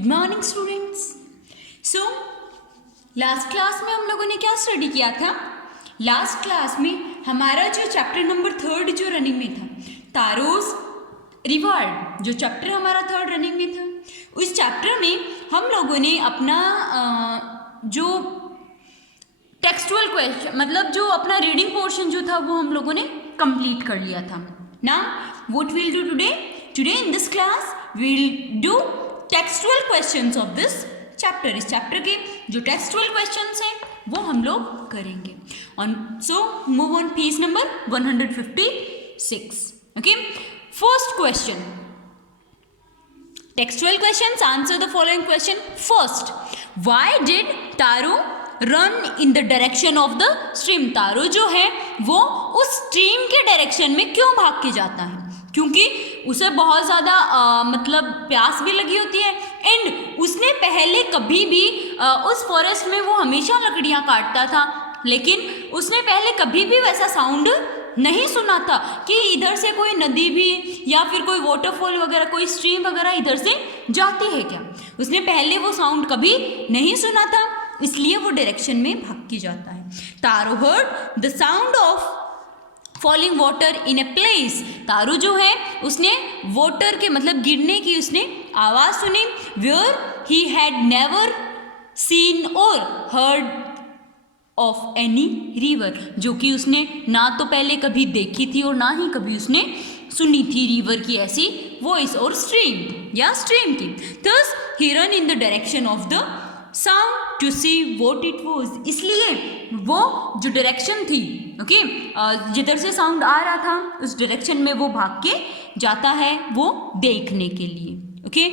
Good morning students. So last class में हम लोगों ने क्या स्टडी किया था? लास्ट क्लास में हमारा जो चैप्टर नंबर 3 जो रनिंग में था, तारोस रिवार्ड, जो चैप्टर हमारा 3 रनिंग में था, उस चैप्टर में हम लोगों ने अपना जो टेक्सचुअल क्वेश्चन मतलब जो अपना रीडिंग पोर्शन जो था वो हम लोगों ने कंप्लीट कर लिया था। Now what will do today in this class will do textual questions of this chapter. इस चैप्टर के जो टेक्सचुअल क्वेश्चंस हैं वो हम लोग करेंगे। On so move on page number 156। Okay, first question, textual questions, answer the following question. First, why did Taro run in the direction of the stream? Taro जो है वो उस स्ट्रीम के डायरेक्शन में क्यों भाग के जाता है? क्योंकि उसे बहुत ज़्यादा मतलब प्यास भी लगी होती है एंड उसने पहले कभी भी उस फॉरेस्ट में वो हमेशा लकड़ियाँ काटता था, लेकिन उसने पहले कभी भी वैसा साउंड नहीं सुना था कि इधर से कोई नदी भी या फिर कोई वाटरफॉल वगैरह, कोई स्ट्रीम वगैरह इधर से जाती है क्या। उसने पहले वो साउंड कभी नहीं सुना था, इसलिए वो डायरेक्शन में भाग के जाता है। तारू heard the sound of falling water in a place. तारू जो है उसने वाटर के मतलब गिरने की उसने आवाज़ सुनी, where he had never seen और हर्ड ऑफ एनी रिवर, जो कि उसने ना तो पहले कभी देखी थी और ना ही कभी उसने सुनी थी रिवर की ऐसी वॉइस और स्ट्रीम या स्ट्रीम की। Thus he ran in the direction of the sound to see what it was. इसलिए वो जो डायरेक्शन थी, ओके, जिधर से साउंड आ रहा था उस डायरेक्शन में वो भाग के जाता है वो देखने के लिए। Okay,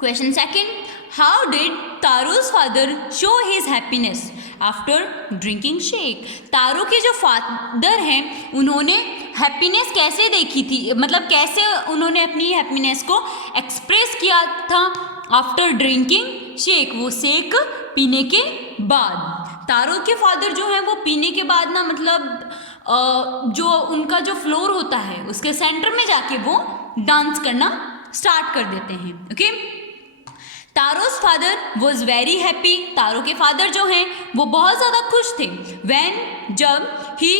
question second, how did Taro's father show his happiness after drinking shake? Taro के जो फादर हैं उन्होंने हैप्पीनेस कैसे देखी थी, मतलब कैसे उन्होंने अपनी हैप्पीनेस को एक्सप्रेस किया था आफ्टर ड्रिंकिंग शेक, वो शेक पीने के बाद। तारू के फादर जो है वो पीने के बाद ना मतलब जो उनका जो फ्लोर होता है उसके सेंटर में जाके वो डांस करना स्टार्ट कर देते हैं। Okay, Taro's father was very happy. Taro के फादर जो हैं वो बहुत ज़्यादा खुश थे। व्हेन, जब he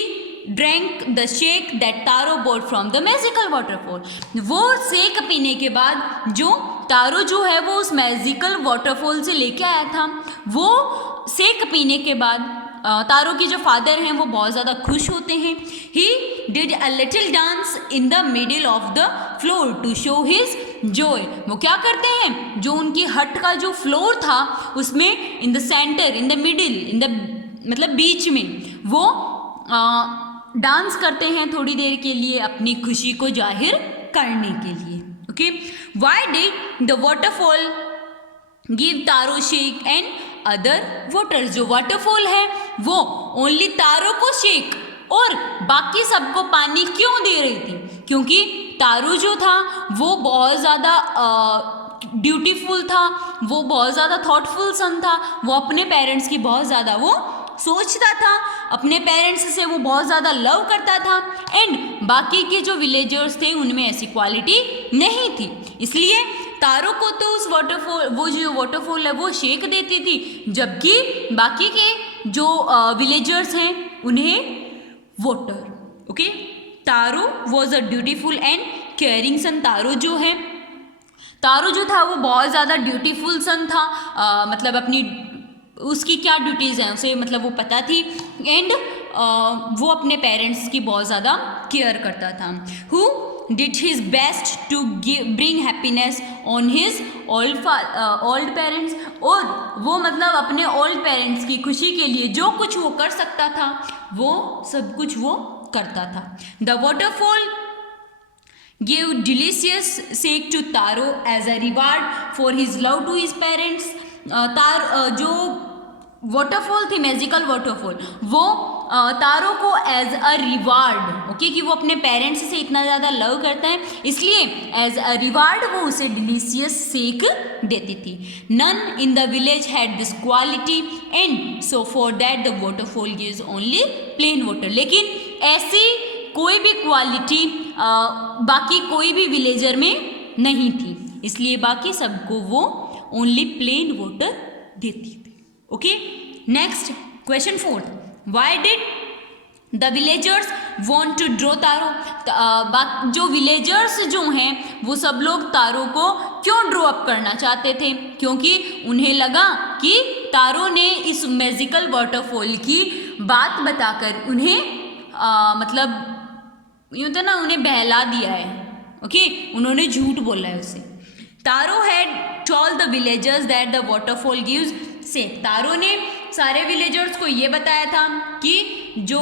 drank the shake that Taro bought from the magical waterfall, वो शेक पीने के बाद जो तारू जो है वो उस मैजिकल वाटरफॉल से लेके आया था, वो शेक पीने के बाद तारू के जो फादर हैं वो बहुत ज़्यादा खुश होते हैं। He did a little dance in the middle of the floor to show his joy. वो क्या करते हैं, जो उनकी हट का जो फ्लोर था उसमें in the centre, in the middle, in the मतलब बीच में वो डांस करते हैं थोड़ी देर के लिए अपनी खुशी को जाहिर करने के लिए। Okay, why did the waterfall give तारू शेक एंड अदर वाटर? जो वाटरफॉल है वो ओनली तारू को शेक और बाकी सबको पानी क्यों दे रही थी? क्योंकि तारू जो था वो बहुत ज़्यादा ड्यूटीफुल था, वो बहुत ज़्यादा थॉटफुल सन था, वो अपने पेरेंट्स की बहुत ज़्यादा वो सोचता था, अपने पेरेंट्स से वो बहुत ज़्यादा लव करता था एंड बाकी के जो विलेजर्स थे उनमें ऐसी क्वालिटी नहीं थी, इसलिए तारू को तो उस वाटरफॉल, वो जो वाटरफॉल है वो शेक देती थी, जबकि बाकी के जो विलेजर्स हैं उन्हें water. Okay, Taro was a dutiful and caring son. Taro जो था वो बहुत ज़्यादा ड्यूटीफुल सन था, मतलब अपनी उसकी क्या ड्यूटीज़ हैं उसे मतलब वो पता थी एंड वो अपने पेरेंट्स की बहुत ज़्यादा केयर करता था। Who did his best to bring happiness on his old parents, और वो मतलब अपने ओल्ड पेरेंट्स की खुशी के लिए जो कुछ वो कर सकता था वो सब कुछ वो करता था। The waterfall give delicious shake to Taro as a reward for his love to his parents. जो वाटरफॉल थी, मैजिकल वाटरफॉल, वो तारू को एज अ रिवार्ड, ओके, कि वो अपने पेरेंट्स से इतना ज़्यादा लव करता है इसलिए एज अ रिवार्ड वो उसे डिलीशियस शेक देती थी। None in the village had this quality and so for that the waterfall gives only plain water. लेकिन ऐसी कोई भी क्वालिटी बाकी कोई भी विलेजर में नहीं थी, इसलिए बाकी सबको वो ओनली प्लेन वाटर देती थी। Okay, next question 4, why did the villagers want to draw Taro, जो विलेजर्स जो हैं वो सब लोग तारो को क्यों ड्रॉ अप करना चाहते थे, क्योंकि उन्हें लगा कि तारो ने इस मैजिकल वाटरफॉल की बात बताकर उन्हें मतलब यूँ तो ना उन्हें बहला दिया है। ओके, उन्होंने झूठ बोला है उससे। Taro had told the villagers that the waterfall gives safe, Taro ने सारे विलेजर्स को ये बताया था कि जो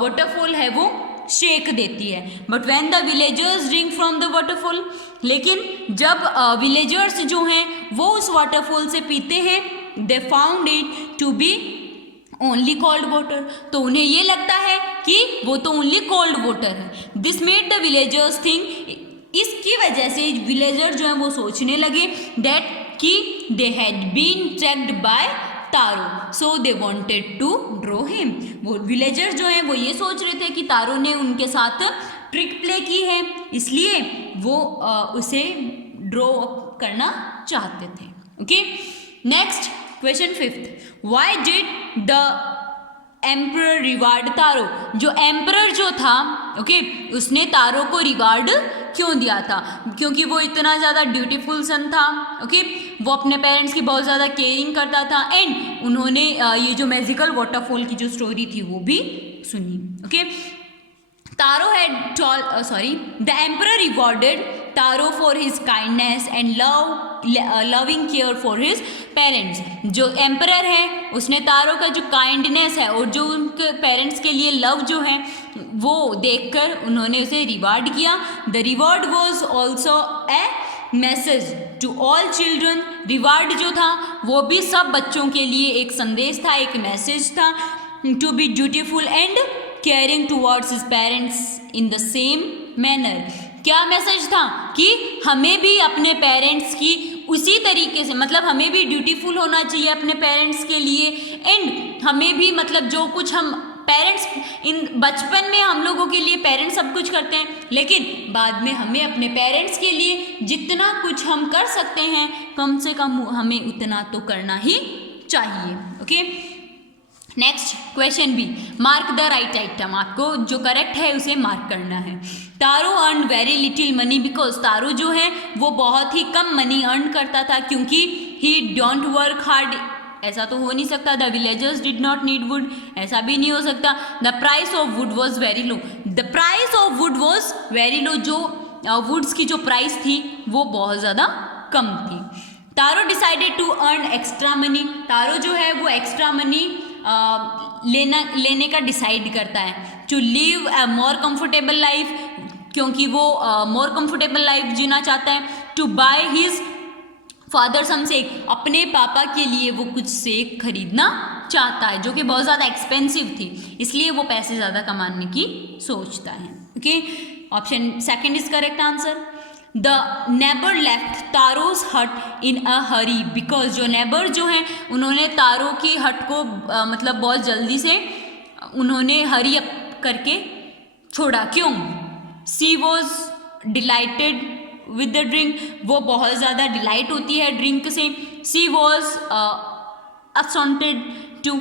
वाटरफॉल है वो शेक देती है। But when the villagers drink from the waterfall, लेकिन जब विलेजर्स जो हैं वो उस वाटरफॉल से पीते हैं, they found it to be only cold water, तो उन्हें ये लगता है कि वो तो ओनली कोल्ड वाटर है। This made the villagers think, इसकी वजह से विलेजर जो है वो सोचने लगे दैट कि they had been tracked by Taro, so they wanted to draw him. वो विलेजर जो हैं वो ये सोच रहे थे कि तारो ने उनके साथ ट्रिक प्ले की है, इसलिए वो उसे ड्रॉ करना चाहते थे। Okay, next question 5, why did the emperor reward Taro, जो एम्परर जो था ओके उसने तारो को रिवार्ड क्यों दिया था, क्योंकि वो इतना ज़्यादा ड्यूटीफुल सन था। ओके, वो अपने पेरेंट्स की बहुत ज़्यादा केयरिंग करता था एंड उन्होंने ये जो मैजिकल वाटरफॉल की जो स्टोरी थी वो भी सुनी। Okay, taro had the emperor rewarded taro for his kindness and loving care for his parents, जो एम्परर है उसने तारो का जो काइंडनेस है और जो उनके पेरेंट्स के लिए लव जो है वो देखकर उन्होंने उसे रिवार्ड किया। The reward was also a message to all children, reward जो था वो भी सब बच्चों के लिए एक संदेश था, एक मैसेज था, to be dutiful and caring towards his parents in the same manner. क्या मैसेज था कि हमें भी अपने पेरेंट्स की उसी तरीके से, मतलब हमें भी ड्यूटीफुल होना चाहिए अपने पेरेंट्स के लिए एंड हमें भी मतलब जो कुछ हम पेरेंट्स इन बचपन में हम लोगों के लिए पेरेंट्स सब कुछ करते हैं, लेकिन बाद में हमें अपने पेरेंट्स के लिए जितना कुछ हम कर सकते हैं कम से कम हमें उतना तो करना ही चाहिए। Okay, next question B, mark the right item, आपको जो करेक्ट है उसे मार्क करना है। Taro earn very little money because, Taro जो है वो बहुत ही कम मनी अर्न करता था क्योंकि ही डोंट वर्क हार्ड, ऐसा तो हो नहीं सकता। The villagers did not need would, ऐसा भी नहीं हो सकता। The price of would was very low, the price of would was very low, जो वुड्स की जो प्राइस थी वो बहुत ज़्यादा कम थी। Taro decided to earn extra money, Taro जो है वो एक्स्ट्रा मनी लेने का डिसाइड करता है। To live a more comfortable life, क्योंकि वो मोर कंफर्टेबल लाइफ जीना चाहता है। To buy his father some sake, अपने पापा के लिए वो कुछ सेक खरीदना चाहता है जो कि बहुत ज़्यादा एक्सपेंसिव थी, इसलिए वो पैसे ज़्यादा कमाने की सोचता है। Okay, option second is correct answer. The neighbour left Taro's hut in a Hari because, जो नेबर जो हैं उन्होंने तारो की हट को मतलब बहुत जल्दी से उन्होंने हरी अप करके छोड़ा, क्यों? She was delighted with the drink, वो बहुत ज़्यादा डिलाइट होती है ड्रिंक से। She was astonished to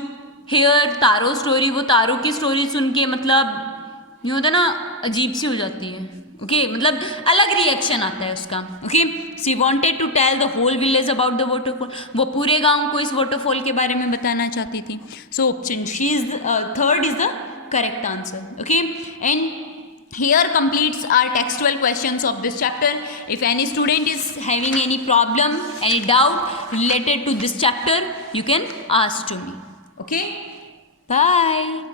hear Taro story, वो तारो की स्टोरी सुन के मतलब यूँ होता ना अजीब सी हो जाती है। ओके, मतलब अलग रिएक्शन आता है उसका। Okay, she wanted to tell the whole village about the waterfall, वो पूरे गांव को इस वाटरफॉल के बारे में बताना चाहती थी। So option she is third is the correct answer. Okay, and here completes our textual questions of this chapter. If any student is having any problem, any doubt related to this chapter, you can ask to me. Okay, bye.